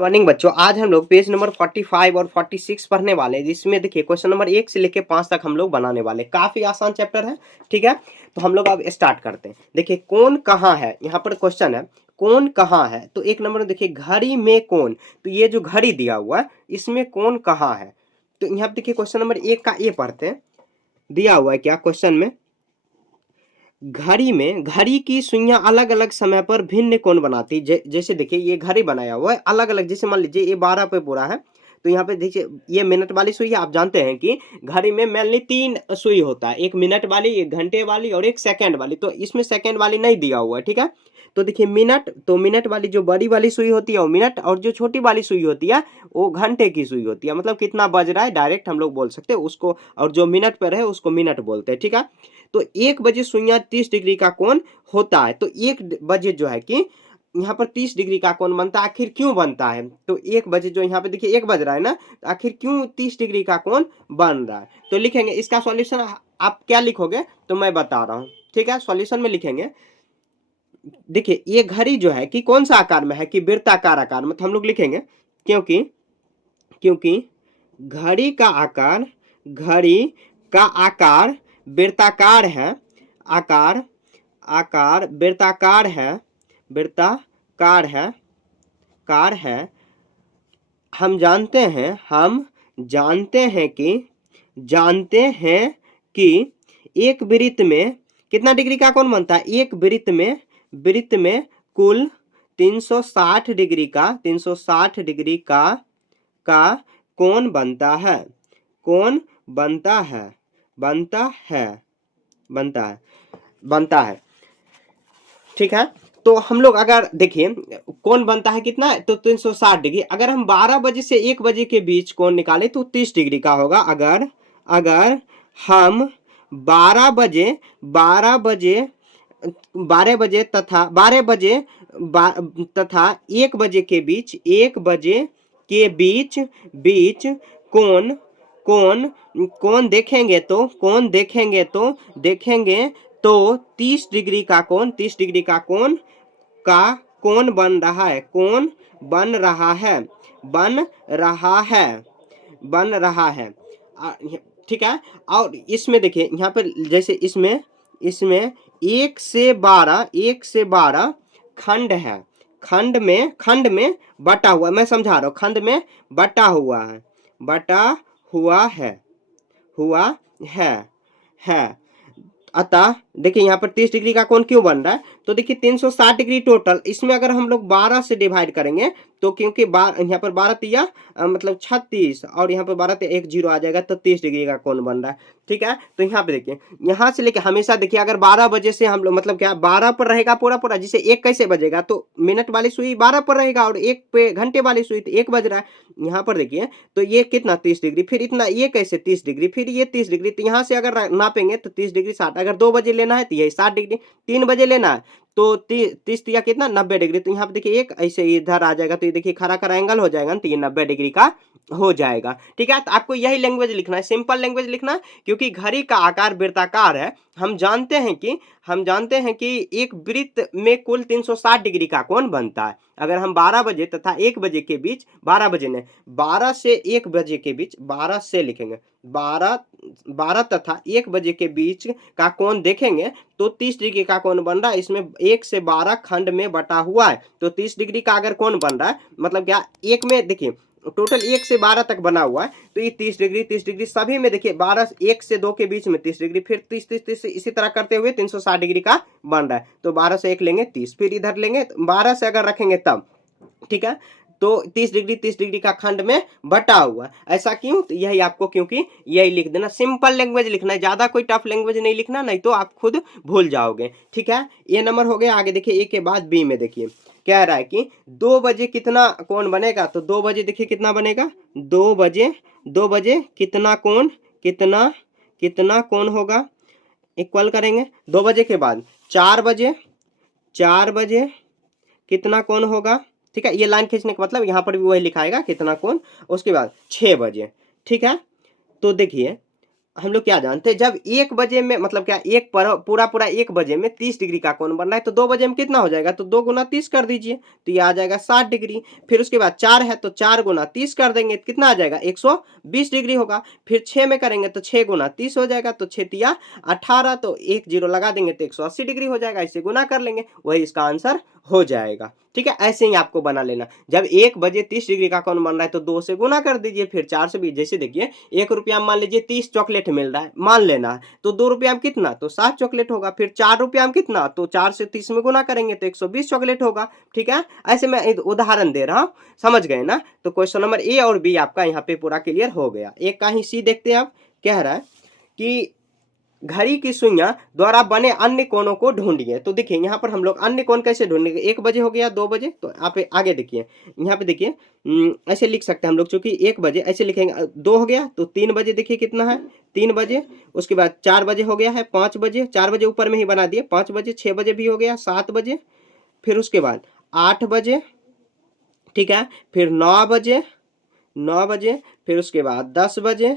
Morning बच्चों, आज हम लोग पेज नंबर 45 और 46 पढ़ने वाले हैं, जिसमें देखिए क्वेश्चन नंबर 1 से लेके 5 तक हम लोग बनाने वाले हैं। काफी आसान चैप्टर है। ठीक है, तो हम लोग अब स्टार्ट करते हैं। देखिए कौन कहाँ है, यहाँ पर क्वेश्चन है कौन कहाँ है। तो एक नंबर देखिए घड़ी में कौन, तो ये जो घड़ी दिया हुआ है इसमें कौन कहाँ है। तो यहाँ पे देखिए क्वेश्चन नंबर 1 का ए पढ़ते हैं। दिया हुआ है क्या क्वेश्चन में, घड़ी में घड़ी की सुइयां अलग अलग समय पर भिन्न कोण बनाती। जैसे देखिए ये घड़ी बनाया हुआ है अलग अलग, जैसे मान लीजिए ये 12 पे पूरा है, तो यहाँ पे देखिए ये मिनट वाली सुई है। आप जानते हैं कि घड़ी में मेनली 3 सुई होता है, एक मिनट वाली, एक घंटे वाली और एक सेकंड वाली। तो इसमें सेकंड वाली नहीं दिया हुआ है। ठीक है, तो देखिए मिनट, तो मिनट वाली जो बड़ी वाली सुई होती है वो मिनट, और जो छोटी वाली सुई होती है वो घंटे की सुई होती है। मतलब कितना बज रहा है डायरेक्ट हम लोग बोल सकते हैं उसको, और जो मिनट पर है उसको मिनट बोलते हैं। ठीक है, तो 1 बजे सुइयां 30 डिग्री का कोण होता है। तो 1 बजे जो है कि यहाँ पर 30 डिग्री का कोण बनता है। आखिर क्यों बनता है, तो 1 बजे जो यहाँ पे देखिए 1 बज रहा है ना, तो आखिर क्यों 30 डिग्री का कोण बन रहा है। तो लिखेंगे इसका सॉल्यूशन। आप क्या लिखोगे तो मैं बता रहा हूँ। ठीक है, सॉल्यूशन में लिखेंगे। देखिए ये घड़ी जो है कि कौन सा आकार में है, कि वृत्ताकार आकार में। तो हम लोग लिखेंगे क्योंकि क्योंकि घड़ी का आकार, घड़ी का आकार वृत्ताकार है, आकार आकार वृत्ताकार है, वृत्ताकार है, कार है। हम जानते हैं कि एक वृत्त में कितना डिग्री का कोण बनता है। एक वृत्त में कुल 360 डिग्री का 360 डिग्री का कोण बनता है, कोण बनता है, बनता है, बनता है, बनता है। ठीक है, तो हम लोग अगर देखिए कोण बनता है कितना, तो 360 डिग्री। अगर हम 12 बजे से 1 बजे के बीच कोण निकाले तो 30 डिग्री का होगा। अगर हम 12 बजे 12 बजे तथा 1 बजे के बीच, 1 बजे के बीच कोण कोण कोण देखेंगे तो 30 डिग्री का कोण, 30 डिग्री का कोण बन रहा है, कोण बन रहा है, बन रहा है, बन रहा है। ठीक है, और इसमें देखिए यहाँ पर जैसे इसमें 1 से 12 खंड है। खंड में बटा हुआ, मैं समझा रहा हूँ, खंड में बटा हुआ है, बटा हुआ है। अतः देखिए यहाँ पर 30 डिग्री का कोण क्यों बन रहा है, तो देखिए 360 डिग्री टोटल। इसमें अगर हम लोग 12 से डिवाइड करेंगे तो क्योंकि यहाँ पर 12 तिया मतलब 36, और यहाँ पर 12 तिया 1 जीरो आ जाएगा, तो 30 डिग्री का कोण बन रहा है। ठीक है, तो यहाँ पे देखिए, यहाँ से लेके हमेशा देखिए अगर 12 बजे से हम लोग मतलब क्या 12 पर रहेगा पूरा, जिसे 1 कैसे बजेगा, तो मिनट वाली सुई 12 पर रहेगा और 1 पे घंटे वाली सुई तो 1 बज रहा है। यहाँ पर देखिए तो ये कितना 30 डिग्री, फिर इतना ये कैसे 30 डिग्री, फिर ये 30 डिग्री। तो यहाँ से अगर नापेंगे तो 30 डिग्री 60, अगर 2 बजे लेना है तो यही 60 डिग्री, 3 बजे लेना है तो 30 तिया कितना 90 डिग्री। तो यहाँ पे देखिए एक ऐसे इधर आ जाएगा, तो ये देखिए खड़ा खड़ा एंगल हो जाएगा, तो ये 90 डिग्री का हो जाएगा। ठीक है, तो आपको यही लैंग्वेज लिखना है, सिंपल लैंग्वेज लिखना है, क्योंकि घड़ी का आकार वृत्ताकार है। हम जानते हैं कि एक वृत्त में कुल 360 डिग्री का कोण बनता है। अगर हम 12 बजे तथा 1 बजे के बीच, 12 बजे ने 12 से 1 बजे के बीच, 12 से लिखेंगे, 12 तथा 1 बजे के बीच का कोण देखेंगे तो 30 डिग्री का कोण बन रहा है। इसमें 1 से 12 खंड में बटा हुआ है, तो 30 डिग्री का अगर कोण बन रहा है, मतलब क्या एक में देखिए टोटल 1 से 12 तक बना हुआ है, तो ये 30 डिग्री सभी में देखिए 12 1 से 2 के बीच में 30 डिग्री, फिर 30 इसी तरह करते हुए 360 डिग्री का बन रहा है। तो 12 से 1 लेंगे 30, फिर इधर लेंगे 12 से अगर रखेंगे तब। ठीक है, तो 30 डिग्री का खंड में बटा हुआ है। ऐसा क्यों, तो यही आपको क्योंकि यही लिख देना, सिंपल लैंग्वेज लिखना है, ज्यादा कोई टफ लैंग्वेज नहीं लिखना, नहीं तो आप खुद भूल जाओगे। ठीक है, ये नंबर हो गया। आगे देखिए ए के बाद बी में देखिए कह रहा है कि 2 बजे कितना कोण बनेगा। तो 2 बजे देखिए कितना बनेगा, 2 बजे कितना कोण होगा, इक्वल करेंगे। 2 बजे के बाद 4 बजे कितना कोण होगा। ठीक है, ये लाइन खींचने का मतलब यहाँ पर भी वही लिखाएगा कितना कोण। उसके बाद 6 बजे। ठीक है, तो देखिए हम लोग क्या जानते हैं, जब 1 बजे में मतलब क्या एक पूरा 1 बजे में 30 डिग्री का कोण बन रहा है, तो 2 बजे में कितना हो जाएगा, तो 2 गुना 30 कर दीजिए, तो ये आ जाएगा 60 डिग्री। फिर उसके बाद 4 है तो 4 गुना 30 कर देंगे, तो कितना आ जाएगा, 120 डिग्री होगा। फिर 6 में करेंगे तो 6 गुना 30 हो जाएगा, तो 6 तिया 18, तो 1 जीरो लगा देंगे तो 180 डिग्री हो जाएगा। इसे गुना कर लेंगे, वही इसका आंसर हो जाएगा। ठीक है, ऐसे ही आपको बना लेना। जब 1 बजे 30 डिग्री का कोण बन रहा है तो 2 से गुना कर दीजिए, फिर 4 से भी। जैसे देखिए 1 रुपया में मान लीजिए 30 चॉकलेट मिल रहा है, मान लेना है, तो 2 रुपया में कितना, तो 7 चॉकलेट होगा। फिर 4 रुपया में कितना, तो 4 से 30 में गुना करेंगे तो 120 चॉकलेट होगा। ठीक है, ऐसे मैं एक उदाहरण दे रहा हूँ, समझ गए ना। तो क्वेश्चन नंबर ए और बी आपका यहाँ पे पूरा क्लियर हो गया। एक का ही सी देखते हैं। आप कह रहा है कि घड़ी की सुइयां द्वारा बने अन्य कोणों को ढूंढिए। तो देखिए यहाँ पर हम लोग अन्य कोण कैसे ढूंढेंगे, 1 बजे हो गया, 2 बजे, तो आप आगे देखिए, यहाँ पे देखिए ऐसे लिख सकते हैं हम लोग, चूंकि 1 बजे ऐसे लिखेंगे, 2 हो गया तो 3 बजे देखिए कितना है, 3 बजे। उसके बाद 4 बजे हो गया है, 5 बजे, 4 बजे ऊपर में ही बना दिए, 5 बजे, 6 बजे भी हो गया, 7 बजे, फिर उसके बाद 8 बजे, ठीक है, फिर 9 बजे, 9 बजे, फिर उसके बाद 10 बजे,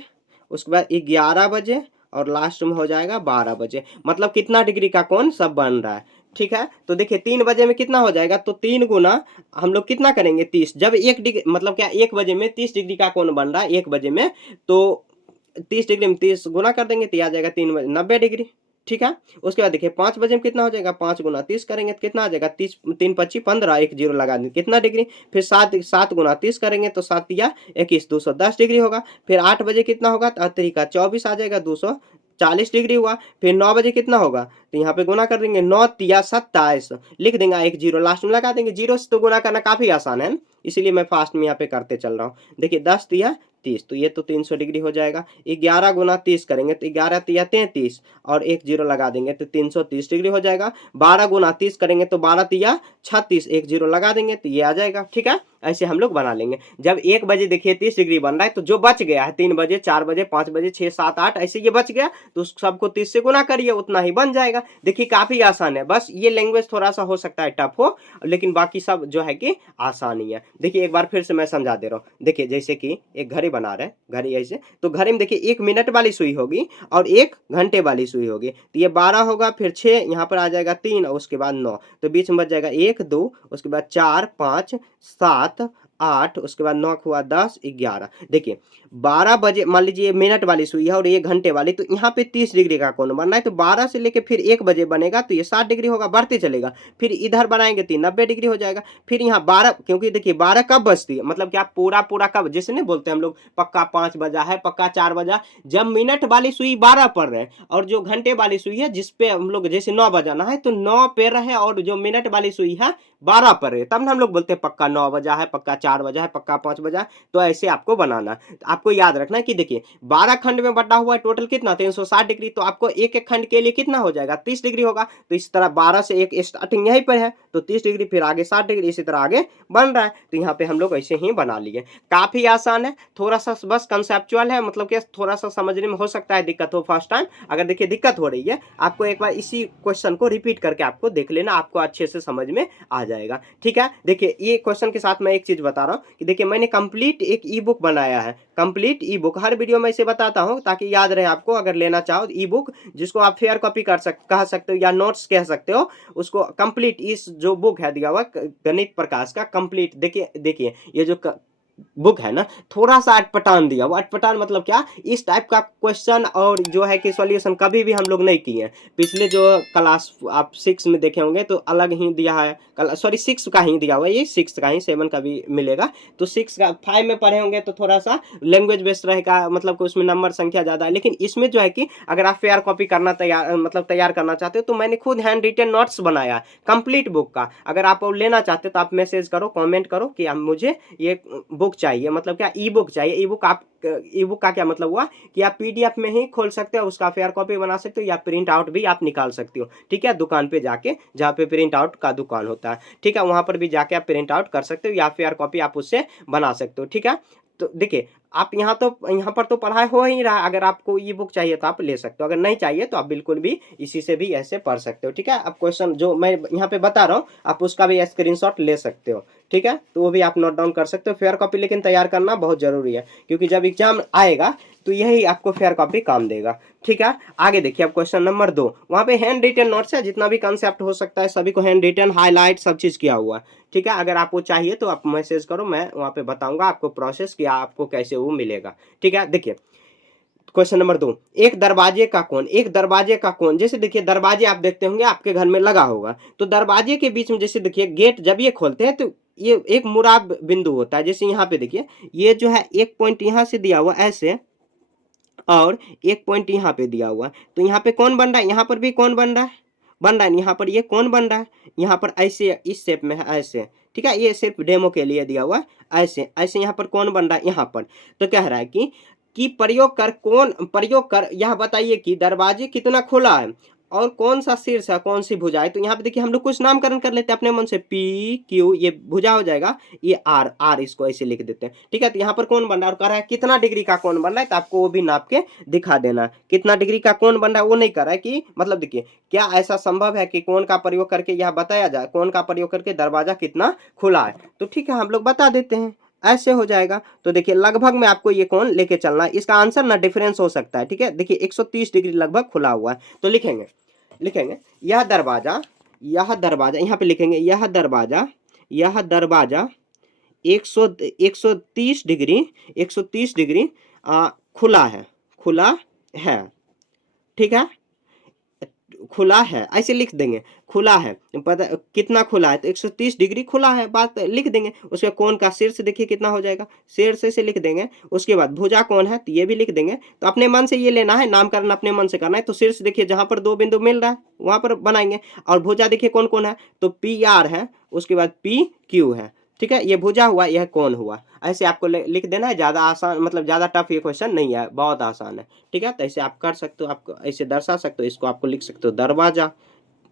उसके बाद 11 बजे, और लास्ट में हो जाएगा 12 बजे। मतलब कितना डिग्री का कोण सब बन रहा है। ठीक है, तो देखिए 3 बजे में कितना हो जाएगा, तो 3 गुना हम लोग कितना करेंगे, 30। जब 1 डिग्री मतलब क्या 1 बजे में 30 डिग्री का कोण बन रहा है 1 बजे में, तो 30 डिग्री में 30 गुना कर देंगे तो ये आ जाएगा 3 बजे 90 डिग्री। ठीक है, उसके बाद देखिए 5 बजे में कितना हो जाएगा, 5 गुना 30 करेंगे तो कितना आ जाएगा, 30, 3 पच्ची 15, 1 जीरो लगा देंगे, कितना डिग्री। फिर 7 गुना 30 करेंगे तो 7 या 21, 210 डिग्री होगा। फिर 8 बजे कितना होगा, तो 24 आ जाएगा, 240 डिग्री हुआ। फिर 9 बजे कितना होगा, तो यहाँ पे गुना कर देंगे, 9 तिया 27, लिख देंगे, 1 जीरो लास्ट में लगा देंगे। जीरो से तो गुना करना काफी आसान है, इसीलिए मैं फास्ट में यहाँ पे करते चल रहा हूँ। देखिए 10 तिया 30, तो ये तो 300 डिग्री हो जाएगा। 11 गुना 30 करेंगे तो 11 तिया 33, और 1 जीरो लगा देंगे तो 330 डिग्री हो जाएगा। 12 गुना 30 करेंगे तो 12 तिया 36, 1 जीरो लगा देंगे तो ये आ जाएगा। ठीक है, ऐसे हम लोग बना लेंगे। जब 1 बजे देखिए 30 डिग्री बन रहा है, तो जो बच गया है 3 बजे, 4 बजे, 5 बजे, 6, 7, 8, ऐसे ये बच गया, तो सबको 30 से गुना करिए, उतना ही बन जाएगा। देखिए काफी आसान है, बस ये लैंग्वेज थोड़ा सा हो सकता है टफ हो, लेकिन बाकी सब जो है कि आसान ही है। देखिए एक बार फिर से मैं समझा दे रहा हूँ। देखिए जैसे कि एक घड़ी बना रहे हैं, घड़ी ऐसे, तो घड़ी में देखिए 1 मिनट वाली सुई होगी और 1 घंटे वाली सुई होगी, तो ये 12 होगा, फिर 6 यहाँ पर आ जाएगा 3, और उसके बाद 9, तो बीच में बच जाएगा 1 2, उसके बाद 4 5 7 8, उसके बाद 9 हुआ 10 11। देखिए 12 बजे मान लीजिए मिनट वाली सुई है और ये घंटे वाली, तो यहाँ पे 30 डिग्री का कोण बनना है, तो 12 से लेके फिर 1 बजे बनेगा तो ये 60 डिग्री होगा, बढ़ते चलेगा। फिर इधर बनाएंगे तो 90 डिग्री हो जाएगा। फिर यहाँ 12, क्योंकि देखिए 12 कब बजती है, मतलब क्या पूरा कब, जैसे नहीं बोलते हम लोग पक्का 5 बजा है, पक्का 4 बजा, जब मिनट वाली सुई 12 पर रहे, और जो घंटे वाली सुई है जिसपे हम लोग जैसे 9 बजाना है तो 9 पे रहे, और जो मिनट वाली सुई है 12 पर रहे, तब हम लोग बोलते हैं पक्का 9 बजा है, पक्का 4 बजा है, पक्का 5 बजा। तो ऐसे आपको बनाना, आपको याद रखना है कि देखिए 12 खंड में बटा हुआ है, टोटल कितना 360 डिग्री, तो आपको एक एक खंड के लिए कितना हो जाएगा, 30 डिग्री होगा। तो इस तरह 12 से एक स्टार्टिंग यहीं पर है तो 30 डिग्री, फिर आगे 60 डिग्री, इसी तरह आगे बन रहा है। तो यहाँ पे हम लोग ऐसे ही बना लिए, काफी आसान है, थोड़ा सा बस कंसेप्चुअल है, मतलब कि थोड़ा सा समझने में हो सकता है दिक्कत हो फर्स्ट टाइम। अगर देखिए दिक्कत हो रही है, आपको एक बार इसी क्वेश्चन को रिपीट करके आपको देख लेना, आपको अच्छे से समझ में आ जाएगा। ठीक है, देखिए ये क्वेश्चन के साथ मैं एक चीज बता रहा हूँ कि देखिए मैंने कंप्लीट एक ई बुक बनाया है, कंप्लीट ई बुक, हर वीडियो में इसे बताता हूँ ताकि याद रहे आपको। अगर लेना चाहो ई बुक, जिसको आप फेयर कॉपी कह सकते हो या नोट्स कह सकते हो, उसको कंप्लीट, इस जो बुक है दिया हुआ गणित प्रकाश का कंप्लीट, देखिए ये जो बुक है ना, थोड़ा सा अटपटान दिया। वो अटपटान मतलब क्या, इस टाइप का क्वेश्चन और जो है कि सॉल्यूशन कभी भी हम लोग नहीं किए हैं। पिछले जो क्लास आप 6 में देखे होंगे तो अलग ही दिया है, सॉरी 6 का ही दिया हुआ है, ये 6 का ही, 7 का भी मिलेगा। तो 6 का 5 में पढ़े होंगे तो थोड़ा सा लैंग्वेज बेस्ड रहेगा, मतलब कि उसमें नंबर संख्या ज़्यादा है। लेकिन इसमें जो है कि अगर आप फेयर कॉपी करना तैयार करना चाहते हो, तो मैंने खुद हैंड रिटन नोट्स बनाया है कंप्लीट बुक का। अगर आप लेना चाहते हो तो आप मैसेज करो, कॉमेंट करो कि मुझे ये बुक चाहिए, मतलब क्या ई बुक चाहिए। ई बुक, आप ई बुक का क्या मतलब हुआ कि आप पीडीएफ में ही खोल सकते हो, उसका फेयर कॉपी बना सकते हो, या प्रिंट आउट भी आप निकाल सकते हो। ठीक है, दुकान पे जाके, जहाँ पे प्रिंट आउट का दुकान होता है, ठीक है, वहां पर भी जाके आप प्रिंट आउट कर सकते हो, या फेयर कॉपी आप उससे बना सकते हो। ठीक है, तो देखिए आप यहाँ पर तो पढ़ाई हो ही रहा है। अगर आपको ई बुक चाहिए तो आप ले सकते हो, अगर नहीं चाहिए तो आप बिल्कुल भी इसी से भी ऐसे पढ़ सकते हो। ठीक है, अब क्वेश्चन जो मैं यहाँ पे बता रहा हूँ आप उसका भी स्क्रीनशॉट ले सकते हो। ठीक है, तो वो भी आप नोट डाउन कर सकते हो। फेयर कॉपी लेकिन तैयार करना बहुत जरूरी है, क्योंकि जब एग्जाम आएगा तो यही आपको फेयर कॉपी काम देगा। ठीक है, आगे देखिए अब क्वेश्चन नंबर 2, वहाँ पे हैंड रिटन नोट्स है, जितना भी कंसेप्ट हो सकता है सभी को हैंड रिटन हाईलाइट सब चीज किया हुआ है। ठीक है, अगर आपको चाहिए तो आप मैसेज करो, मैं वहाँ पे बताऊंगा आपको प्रोसेस क्या, आपको कैसे वो मिलेगा। ठीक है, देखिए क्वेश्चन नंबर 2, एक दरवाजे का कोण, एक दरवाजे का कोण, जैसे देखिए दरवाजे आप देखते होंगे आपके घर में लगा होगा, तो दरवाजे के बीच में जैसे देखिए गेट जब ये खोलते हैं तो ये एक मुराब बिंदु होता है। जैसे यहाँ पे देखिए ये जो है एक पॉइंट यहाँ से दिया हुआ ऐसे, और एक पॉइंट यहाँ पे दिया हुआ है, तो यहाँ पे कौन बन रहा है, यहाँ पर भी कौन बन रहा है, यहाँ पर ये कौन बन रहा है, यहाँ पर ऐसे इस शेप में है ऐसे। ठीक है, ये सिर्फ डेमो के लिए दिया हुआ है, ऐसे ऐसे यहाँ पर कौन बन रहा है यहाँ पर। तो कह रहा है कि प्रयोग कर यह बताइए कि दरवाजे कितना खुला है और कौन सा शीर्ष है कौन सी भुजा है। तो यहाँ पे देखिए हम लोग कुछ नामकरण कर लेते हैं अपने मन से, पी क्यू ये भुजा हो जाएगा, ये आर, आर इसको ऐसे लिख देते हैं। ठीक है, तो यहाँ पर कौन बन रहा है और कह रहा है कितना डिग्री का कौन बन रहा है, तो आपको वो भी नाप के दिखा देना। कितना डिग्री का कौन बन रहा है वो नहीं कर रहा है कि मतलब देखिए क्या ऐसा संभव है कि कौन का प्रयोग करके यह बताया जाए, कौन का प्रयोग करके दरवाजा कितना खुला है। तो ठीक है हम लोग बता देते हैं, ऐसे हो जाएगा। तो देखिए लगभग में आपको ये कौन लेके चलना है, इसका आंसर ना डिफरेंस हो सकता है। ठीक है, देखिए 130 डिग्री लगभग खुला हुआ है, तो लिखेंगे यह दरवाजा यहाँ पे लिखेंगे यह दरवाजा 130 डिग्री खुला है। ठीक है, खुला है ऐसे लिख देंगे, खुला है, पता कितना खुला है, तो 130 डिग्री खुला है, बात लिख देंगे। उसके कोण का शीर्ष देखिए कितना हो जाएगा, शीर्ष से लिख देंगे। उसके बाद भुजा कौन है तो ये भी लिख देंगे। तो अपने मन से ये लेना है, नामकरण अपने मन से करना है। तो शीर्ष देखिए जहां पर दो बिंदु मिल रहा है वहां पर बनाएंगे, और भुजा देखिए कौन कौन है, तो पी आर है, उसके बाद पी क्यू है। ठीक है, ये भुजा हुआ, यह कौन हुआ, ऐसे आपको लिख देना है। ज्यादा आसान मतलब ज्यादा टफ ये क्वेश्चन नहीं है, बहुत आसान है। ठीक है, तो ऐसे आप कर सकते हो, आपको ऐसे दर्शा सकते हो, इसको आपको लिख सकते हो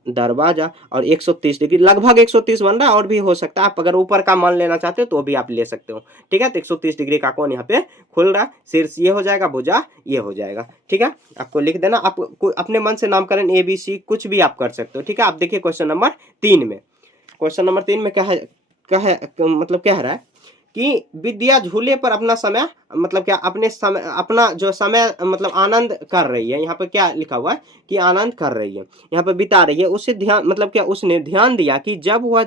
दरवाजा और 130 डिग्री लगभग 130 बन रहा है, और भी हो सकता है। आप अगर ऊपर का मान लेना चाहते हो तो भी आप ले सकते हो। ठीक है, तो 130 डिग्री का कौन यहाँ पे खुल रहा है, शीर्ष ये हो जाएगा, भुजा ये हो जाएगा। ठीक है, आपको लिख देना, आप अपने मन से नामकरण ABC कुछ भी आप कर सकते हो। ठीक है, आप देखिए क्वेश्चन नंबर 3 में, मतलब कह रहा है कि विद्या झूले पर अपना समय मतलब क्या अपना जो समय मतलब आनंद कर रही है। यहाँ पर क्या लिखा हुआ है कि आनंद कर रही है, यहाँ पर बिता रही है। उससे ध्यान मतलब क्या, उसने ध्यान दिया कि जब वह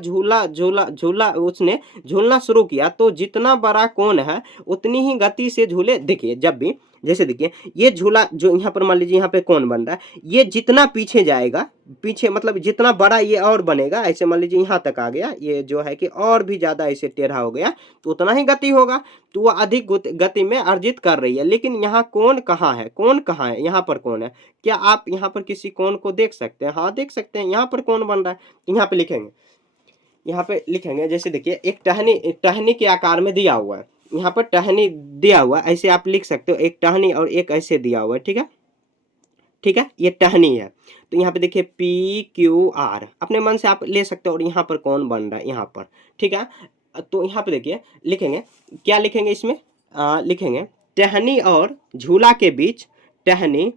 उसने झूलना शुरू किया तो जितना बड़ा कोण है उतनी ही गति से झूले। देखिए जब भी जैसे देखिए ये झूला जो यहाँ पर मान लीजिए यहाँ पे कौन बन रहा है, ये जितना पीछे जाएगा, पीछे मतलब जितना बड़ा ये और बनेगा, ऐसे मान लीजिए यहाँ तक आ गया, ये जो है कि और भी ज्यादा ऐसे टेढ़ा हो गया तो उतना ही गति होगा, तो वो अधिक गति में अर्जित कर रही है। लेकिन यहाँ कौन कहाँ है, यहाँ पर कौन है, क्या आप यहाँ पर किसी कौन को देख सकते हैं? हाँ देख सकते हैं, यहाँ पर कौन बन रहा है। तो यहाँ पे लिखेंगे जैसे देखिए एक टहनी के आकार में दिया हुआ है, यहाँ पर टहनी दिया हुआ है, ऐसे आप लिख सकते हो, एक टहनी और एक ऐसे दिया हुआ है। ठीक है, ये टहनी है। तो यहाँ पे देखिए PQR अपने मन से आप ले सकते हो, और यहाँ पर कौन बन रहा है यहाँ पर। ठीक है, तो यहाँ पे देखिए लिखेंगे, क्या लिखेंगे इसमें, लिखेंगे टहनी और झूला के बीच, टहनी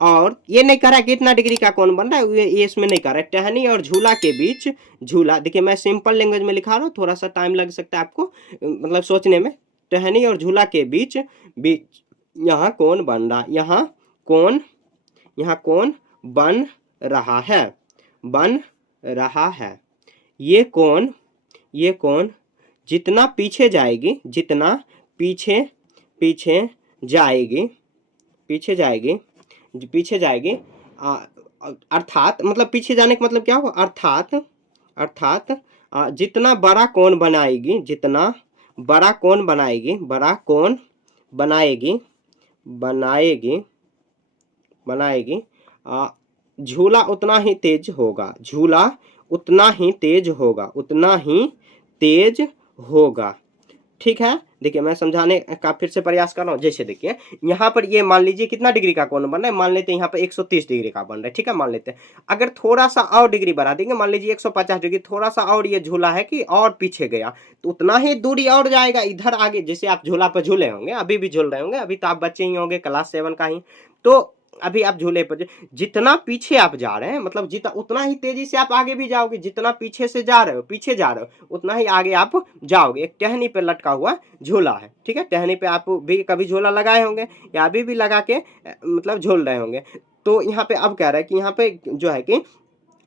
और ये नहीं कह रहा है कितना डिग्री का कौन बन रहा है, ये इसमें नहीं कह रहा है। टहनी और झूला के बीच, झूला देखिए मैं सिंपल लैंग्वेज में लिखा रहा हूँ, थोड़ा सा टाइम लग सकता है आपको मतलब सोचने में। टहनी और झूला के बीच यहाँ कौन बन रहा, यहाँ कौन बन रहा है। ये कौन जितना पीछे जाएगी, अर्थात मतलब पीछे जाने का मतलब क्या होगा, अर्थात जितना बड़ा कौन बनाएगी, झूला उतना ही तेज होगा। ठीक है, देखिए मैं समझाने का फिर से प्रयास कर रहा हूँ। जैसे देखिए यहाँ पर ये मान लीजिए कितना डिग्री का कोण बन रहा है, मान लेते हैं यहाँ पर 130 डिग्री का बन रहा है। ठीक है, मान लेते हैं अगर थोड़ा सा और डिग्री बढ़ा देंगे, मान लीजिए 150 डिग्री, थोड़ा सा और ये झूला है कि और पीछे गया तो उतना ही दूरी और जाएगा इधर आगे। जैसे आप झूला पर झूले होंगे, अभी भी झूल रहे होंगे, अभी तो आप बच्चे ही होंगे क्लास 7 का ही, तो अभी आप झूले पर जितना पीछे आप जा रहे हैं, मतलब जितना उतना ही तेजी से आप आगे भी जाओगे, जितना पीछे से जा रहे हो, पीछे जा रहे हो, उतना ही आगे आप जाओगे। एक टहनी पे लटका हुआ झूला है, ठीक है, टहनी पे आप भी कभी झूला लगाए होंगे या अभी भी लगा के मतलब झूल रहे होंगे। तो यहाँ पे अब कह रहा है कि यहाँ पे जो है कि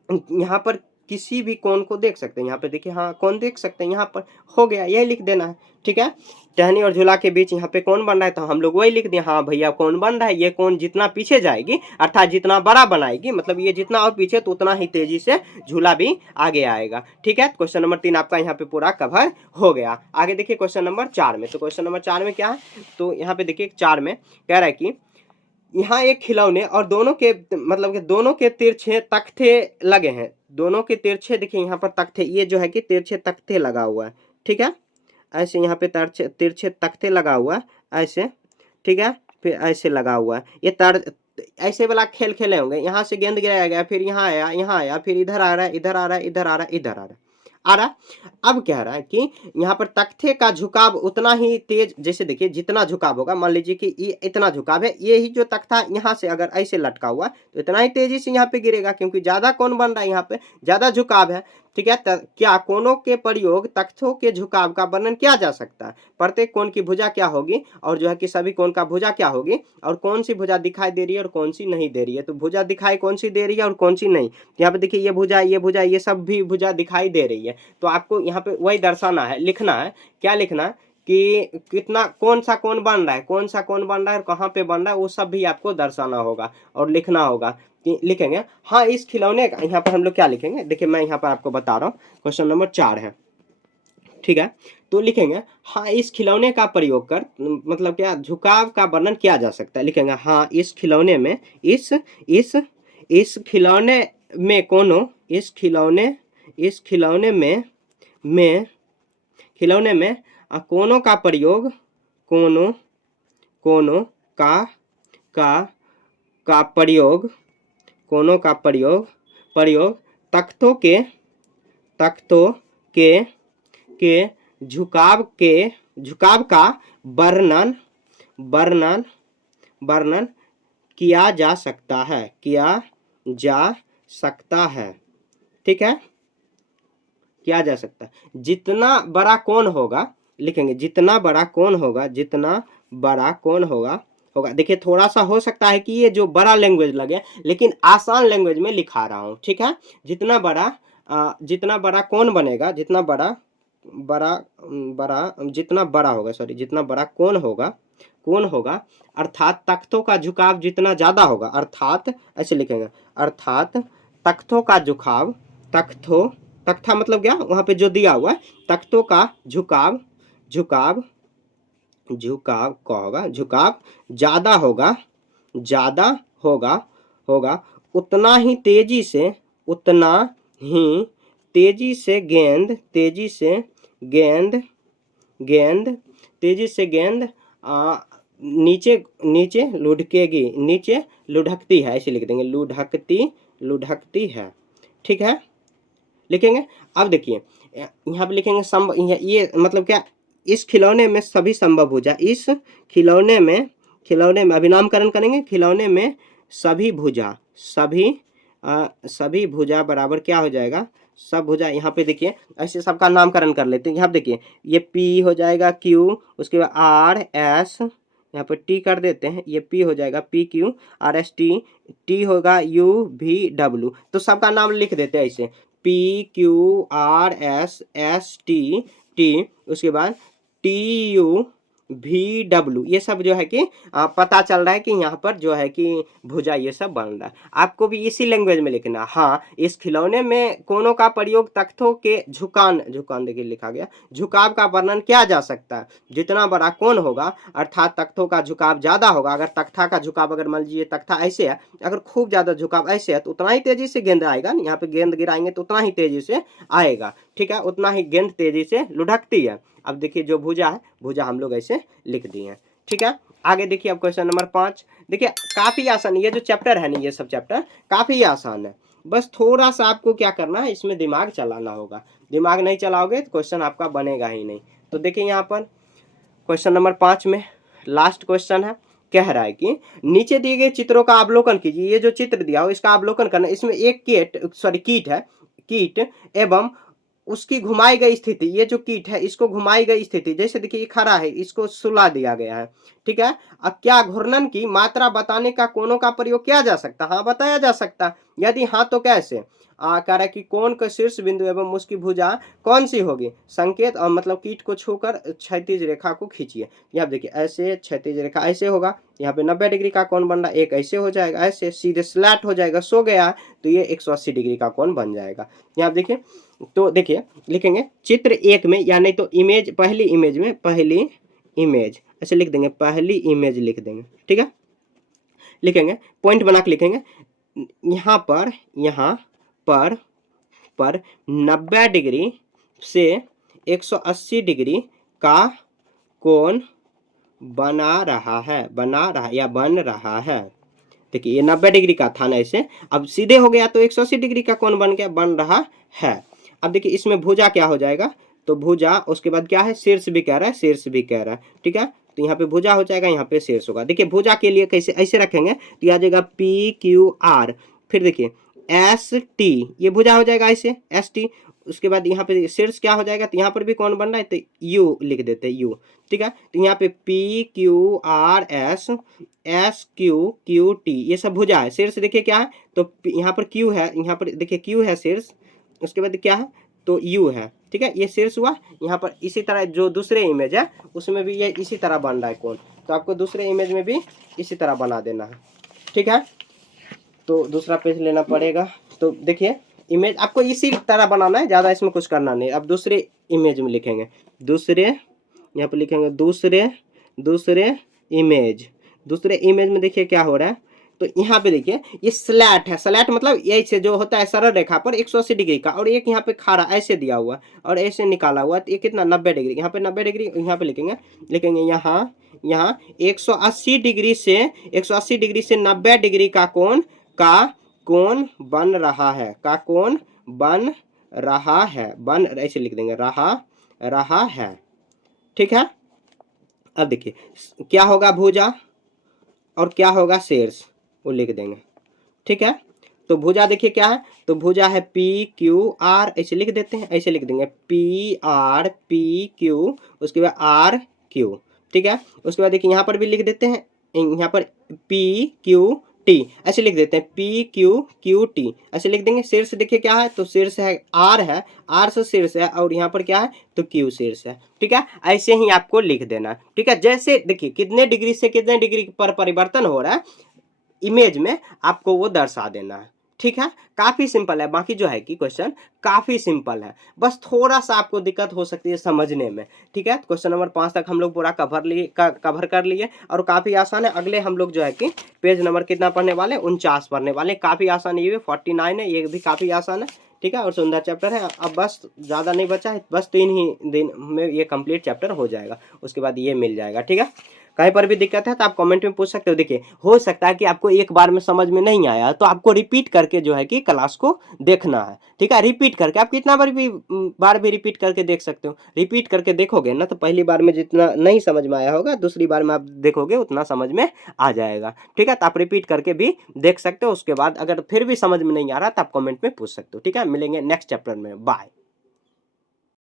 यहाँ पर किसी भी कोण को देख सकते हैं, यहाँ पे देखिए, हाँ कोण देख सकते हैं, यहाँ पर हो गया, यही लिख देना है, ठीक है। टहनी और झूला के बीच यहाँ पे कोण बन रहा है, तो हम लोग वही लिख दिए, हाँ भैया कोण बन रहा है। ये कोण जितना पीछे जाएगी अर्थात जितना बड़ा बनाएगी, मतलब ये जितना और पीछे तो उतना ही तेजी से झूला भी आगे आएगा, ठीक है। क्वेश्चन नंबर 3 आपका यहाँ पे पूरा कवर हो गया। आगे देखिए क्वेश्चन नंबर 4 में, तो क्वेश्चन नंबर 4 में क्या है, तो यहाँ पे देखिए 4 में कह रहा है कि यहाँ एक खिलौने और दोनों के मतलब कि दोनों के तिरछे तख्ते लगे हैं, दोनों के तिरछे देखिए यहाँ पर तख्ते, ये जो है कि तिरछे तख्ते लगा हुआ है, ठीक है, ऐसे यहाँ पे तिरछे तख्ते लगा हुआ है ऐसे, ठीक है, फिर ऐसे लगा हुआ है। ये ऐसे वाला खेल खेले होंगे, यहाँ से गेंद गिराया गया, फिर यहाँ आया, यहाँ आया, फिर इधर आ रहा है, इधर आ रहा है, इधर आ रहा है, इधर आ रहा है, आ रहा। अब कह रहा है कि यहाँ पर तख्ते का झुकाव उतना ही तेज, जैसे देखिए जितना झुकाव होगा, मान लीजिए कि ये इतना झुकाव है, ये ही जो तख्ता यहाँ से अगर ऐसे लटका हुआ तो इतना ही तेजी से यहाँ पे गिरेगा, क्योंकि ज्यादा कोण बन रहा है, यहाँ पे ज्यादा झुकाव है, ठीक है। क्या कोणों के प्रयोग तख्तों के झुकाव का वर्णन किया जा सकता है। प्रत्येक कोण की भुजा क्या होगी, और जो है कि सभी कोण का भुजा क्या होगी, और कौन सी भुजा दिखाई दे रही है और कौन सी नहीं दे रही है। तो भुजा दिखाई कौन सी दे रही है और कौन सी नहीं, यहाँ पे देखिए ये भुजा, ये भुजा, ये सब भी भुजा दिखाई दे रही है। तो आपको यहाँ पे वही दर्शाना है, लिखना है, क्या लिखना है कि कितना कौन सा कोण बन रहा है, कौन सा कोण बन रहा है और कहाँ पे बन रहा है, वो सब भी आपको दर्शाना होगा और लिखना होगा। लिखेंगे हाँ इस खिलौने का, यहाँ पर हम लोग क्या लिखेंगे, देखिए मैं यहाँ पर आपको बता रहा हूँ, क्वेश्चन नंबर 4 है, ठीक है। तो लिखेंगे हाँ इस खिलौने का प्रयोग कर, मतलब क्या, झुकाव का वर्णन किया जा सकता है। लिखेंगे हाँ इस खिलौने में, इस खिलौने में कोनो, इस खिलौने में कोनों का प्रयोग, कोनों का प्रयोग, कोनों का प्रयोग तख्तों के झुकाव का वर्णन किया जा सकता है, ठीक है, किया जा सकता है। जितना बड़ा कोण होगा, लिखेंगे जितना बड़ा कोण होगा, देखिए थोड़ा सा हो सकता है कि ये जो बड़ा लैंग्वेज लगे, लेकिन आसान लैंग्वेज में लिखा रहा हूँ, ठीक है। जितना बड़ा कोण बनेगा, जितना बड़ा कोण होगा, अर्थात तख्तों का झुकाव जितना ज्यादा होगा, अर्थात ऐसे लिखेंगे, अर्थात तख्तों का झुकाव, तख्ता मतलब क्या, वहां पे जो दिया हुआ है, तख्तों का झुकाव ज्यादा होगा, उतना ही तेजी से गेंद नीचे लुढ़कती है, ऐसे लिख देंगे, लुढ़कती है, ठीक है, लिखेंगे। अब देखिए यहाँ पे लिखेंगे ये मतलब क्या, इस खिलौने में सभी संभव भुजा, इस खिलौने में अभी नामकरण करेंगे, खिलौने में सभी भुजा बराबर क्या हो जाएगा, सब भुजा, यहाँ पे देखिए ऐसे सबका नामकरण कर लेते हैं। यहाँ पे देखिए ये P हो जाएगा Q, उसके बाद R S, यहाँ पे T कर देते हैं, ये P हो जाएगा PQ R S T, T होगा U V W, तो सबका नाम लिख देते हैं ऐसे PQRSST, उसके बाद TUVW, ये सब जो है कि पता चल रहा है कि यहाँ पर जो है कि भुजा ये सब बन रहा है। आपको भी इसी लैंग्वेज में लिखना, हाँ इस खिलौने में कोनों का प्रयोग तख्तों के झुकान देखिए लिखा गया, झुकाव का वर्णन किया जा सकता है। जितना बड़ा कोण होगा अर्थात तख्तों का झुकाव ज्यादा होगा, अगर तख्ता का झुकाव, अगर मान लीजिए तख्ता ऐसे है, अगर खूब ज्यादा झुकाव ऐसे है तो उतना ही तेजी से गेंद आएगा, यहाँ पे गेंद गिराएंगे तो उतना ही तेजी से आएगा, ठीक है, उतना ही गेंद तेजी से लुढ़कती है। अब देखिए जो भुजा है, भुजा हम लोग ऐसे लिख दिए हैं, ठीक है। आगे देखिए अब क्वेश्चन नंबर 5, देखिए काफी आसान, ये जो चैप्टर है ना, ये सब चैप्टर काफी आसान है, बस थोड़ा सा आपको क्या करना है, इसमें दिमाग चलाना होगा, दिमाग नहीं चलाओगे तो क्वेश्चन आपका बनेगा ही नहीं। तो देखिए यहाँ पर क्वेश्चन नंबर 5 में लास्ट क्वेश्चन है, कह रहा है कि नीचे दिए गए चित्रों का अवलोकन कीजिए। ये जो चित्र दिया हो इसका अवलोकन करना। इसमें एक कीट है, कीट एवं उसकी घुमाई गई स्थिति, ये जो कीट है इसको घुमाई गई स्थिति, जैसे देखिए ये खड़ा है, इसको सुला दिया गया है, ठीक है। अब क्या घूर्णन की मात्रा बताने का कोणों का प्रयोग किया जा सकता? हाँ, बताया जा सकता। यदि हाँ तो कैसे? कह रहा है कि कोण का शीर्ष बिंदु एवं उसकी भुजा कौन सी होगी? संकेत और मतलब कीट को छूकर क्षैतिज रेखा को खींचिए। यहाँ देखिए ऐसे क्षैतिज रेखा ऐसे होगा, यहाँ पे 90 डिग्री का कोण बन रहा है, एक ऐसे हो जाएगा, ऐसे सीधे स्लैट हो जाएगा, सो गया तो ये 180 डिग्री का कोण बन जाएगा। यहाँ देखिए, तो देखिए लिखेंगे चित्र 1 में, या नहीं तो इमेज, पहली इमेज में, पहली इमेज ऐसे लिख देंगे, पहली इमेज लिख देंगे, ठीक है। लिखेंगे, पॉइंट बना के लिखेंगे, यहाँ पर 90 डिग्री से 180 डिग्री का कोण बना रहा है या बन रहा है। देखिए ये 90 डिग्री का था ना, ऐसे अब सीधे हो गया तो 180 डिग्री का कोण बन गया, बन रहा है। अब देखिए इसमें भुजा क्या हो जाएगा? तो भुजा, उसके बाद क्या है? शीर्ष भी कह रहा है, शीर्ष भी कह रहा है, ठीक है। तो यहाँ पे भुजा हो जाएगा, यहाँ पे शीर्ष होगा। देखिए भुजा के लिए कैसे ऐसे रखेंगे तो आ जाएगा PQR, फिर देखिए ST, ये भुजा हो जाएगा ऐसे ST। उसके बाद यहाँ पे शीर्ष क्या हो जाएगा? तो यहाँ पर भी कौन बन रहा है तो U लिख देते हैं, U, ठीक है। तो यहाँ पे PQRS SQQT ये सब भुजा है। शीर्ष देखिए क्या है? तो यहाँ पर Q है, यहाँ पर देखिए Q है शीर्ष, उसके बाद क्या है तो U है, ठीक है। ये शीर्ष हुआ। यहाँ पर इसी तरह जो दूसरे इमेज है उसमें भी ये इसी तरह बन रहा है कोण, तो आपको दूसरे इमेज में भी इसी तरह बना देना है, ठीक है। तो दूसरा पेज लेना पड़ेगा। तो देखिए इमेज आपको इसी तरह बनाना है, ज़्यादा इसमें कुछ करना नहीं। अब दूसरे इमेज में लिखेंगे, दूसरे, यहाँ पर लिखेंगे दूसरे इमेज में देखिए क्या हो रहा है। तो यहाँ पे देखिए ये स्लैट है, स्लैट मतलब यही से जो होता है सरल रेखा पर 180 डिग्री का, और एक यहाँ पे खड़ा ऐसे दिया हुआ और ऐसे निकाला हुआ, तो ये कितना 90 डिग्री, यहाँ पे 90 डिग्री, यहाँ पे लिखेंगे यहाँ 180 डिग्री से 90 डिग्री का कोण बन रहा है, बन ऐसे लिख देंगे, रहा है, ठीक है। अब देखिए क्या होगा भुजा और क्या होगा शीर्ष, वो लिख देंगे, ठीक है। तो भुजा देखिए क्या है, तो भुजा है PQR, ऐसे लिख देते हैं, ऐसे लिख देंगे PR PQ, उसके बाद RQ, ठीक है। उसके बाद देखिए यहाँ पर भी लिख देते हैं, यहाँ पर PQT ऐसे लिख देते हैं, PQQT ऐसे लिख देंगे। शीर्ष देखिए क्या है, तो शीर्ष है R से शीर्ष है, और यहाँ पर क्या है तो Q शीर्ष है, ठीक है। ऐसे ही आपको लिख देना, ठीक है। जैसे देखिए कितने डिग्री से कितने डिग्री पर परिवर्तन हो रहा है इमेज में, आपको वो दर्शा देना है, ठीक है। काफी सिंपल है, बाकी जो है कि क्वेश्चन काफी सिंपल है, बस थोड़ा सा आपको दिक्कत हो सकती है समझने में, ठीक है। क्वेश्चन नंबर 5 तक हम लोग पूरा कवर कर लिए, और काफी आसान है। अगले हम लोग जो है कि पेज नंबर कितना पढ़ने वाले, 49 पढ़ने वाले। काफी आसान, ये भी 49 है, ये भी काफी आसान है, ठीक है। और सुंदर चैप्टर है। अब बस ज़्यादा नहीं बचा है, बस 3 ही दिन में ये कंप्लीट चैप्टर हो जाएगा, उसके बाद ये मिल जाएगा, ठीक है। कहीं पर भी दिक्कत है तो आप कमेंट में पूछ सकते हो। देखिए हो सकता है कि आपको एक बार में समझ में नहीं आया, तो आपको रिपीट करके जो है कि क्लास को देखना है, ठीक है। रिपीट करके आप कितना बार भी रिपीट करके देख सकते हो। रिपीट करके देखोगे ना तो पहली बार में जितना नहीं समझ में आया होगा, दूसरी बार में आप देखोगे उतना समझ में आ जाएगा, ठीक है। तो आप रिपीट करके भी देख सकते हो। उसके बाद अगर फिर भी समझ में नहीं आ रहा तो आप कमेंट में पूछ सकते हो, ठीक है। मिलेंगे नेक्स्ट चैप्टर में, बाय।